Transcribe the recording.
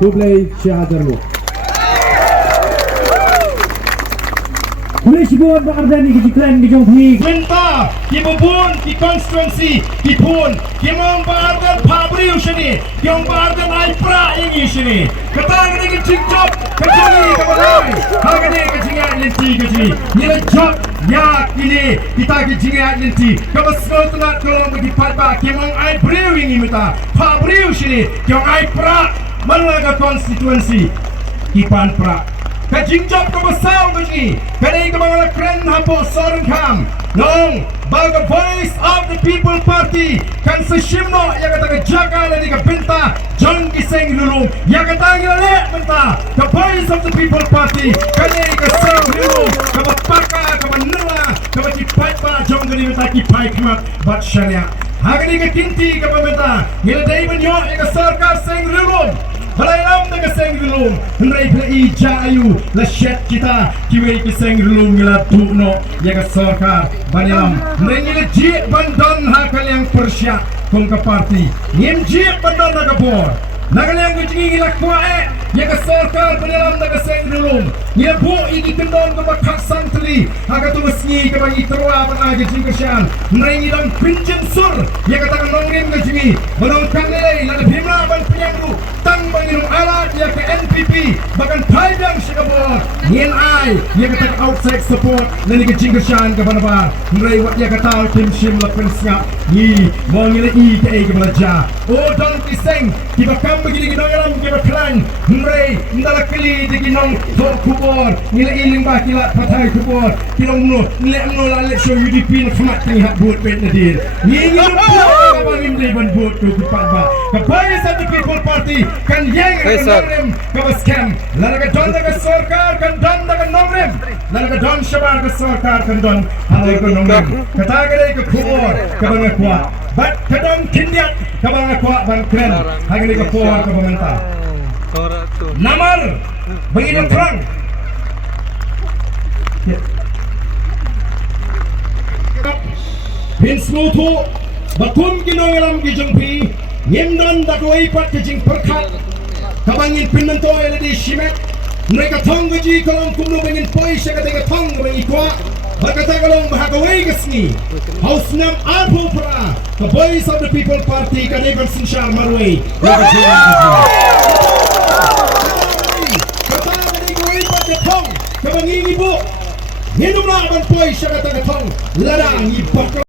Dublei Syahdarlu. Boleh sebut Ardani ke Jiklan ke Jonghi. Minta kibubun ki constituency kipun kimong bardan pabri usini kimong bardan aipra ini usini katang ni ke cikcop kacili ke balai hagani ke jingat linti ke ji nilai job ya ini kita ke jingat linti kabasol tunat kolong bagi patba kimong aipri ini minta pabri usini kimong aipra malaga constituency kipan pra kajingjop ko basaw gaji kanay ka mga kren hapo soren kam nong baga voice of the people party kan sa shimno yaga jaga na di ka binta John Giseng Lulong yaga ngilale benta the voice of the people party kanay ka sa lulong ka bapaka ka manila ka batipay pa John gani benta kipay kamat bat syariah hagani ka kinti ka benta ngiladay man yo yaga sarkar seng lulong Halayam na kaseng rilong Henry Plai Jayu Lasyat kita Kiwai kaseng rilong Ngila tukno Yaga sarkar Banyalam Henry ngila jik bandon Hakal yang persyak Kong ka parti Ngim jik bandon nagabor Nagal yang kujingi ngila kuae Yaga sarkar Banyalam na kaseng rilong Ngila bu Igi kendon Kabakak santli Haga tuwas ngi Kabang iterwa Pang aga jingkasyan Henry ngidang pinjen sur Yaga tangan nongrim kujingi Banong kanilay Lada bimla ban penyanggu Tang banginong alat ya ke NPP bahkan Thailand sikabot ngin ai ya kata outside support nani ke jingkasyan ke banabar mulai wat ya kata tim sim lapen snap ni mo ngile I ke ai ke belaja oh don kiseng kiba kam begini ginong alam kiba plan mulai ndala kali de ginong to kubor ngile iling ba kilat patai kubor kinong no le no la le show UDP khmat ni hat buat bet nadir ni ngile ba bangin de ban buat tu pat ba ka boys of the people party kan yang nongrem kabas scam lalaga don daga sarkar kan don daga nongrem lalaga don shabar ka sarkar kan don halay ko nongrem katagare ka khubor kabanga kwa bat kadong kindiat kabanga kwa ban kren hagani ka khubor ka banganta namar bangidang terang pin smutu batum ginongelam gijengpi Ngimdan dakwai pat kejing perkat kabangin pinanto ele di shimet mereka thong gaji kolong kumno bangin poi sya kata thong bangi kwa bakata kolong bahagawai gasni house nam arpo pra the voice of the people party kanegon Synshar Marwei kata gaji pat thong kabangi ibu hinum la ban poi sya kata thong ladang ibu